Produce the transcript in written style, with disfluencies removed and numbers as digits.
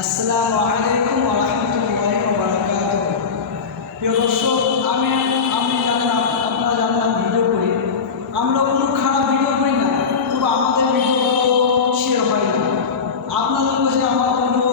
আসসালামু আলাইকুম ওয়া রাহমাতুল্লাহি ওয়া বারাকাতুহু। প্রিয় দর্শক, আমি আমি জানেন আপনারা জানেন আমি ভিডিও করি। আমরা কোনো খারাপ ভিডিও করি না, তবে আমাদের ভিডিও শেয়ার হয় না। আপনাদের কাছে আমার ভিডিও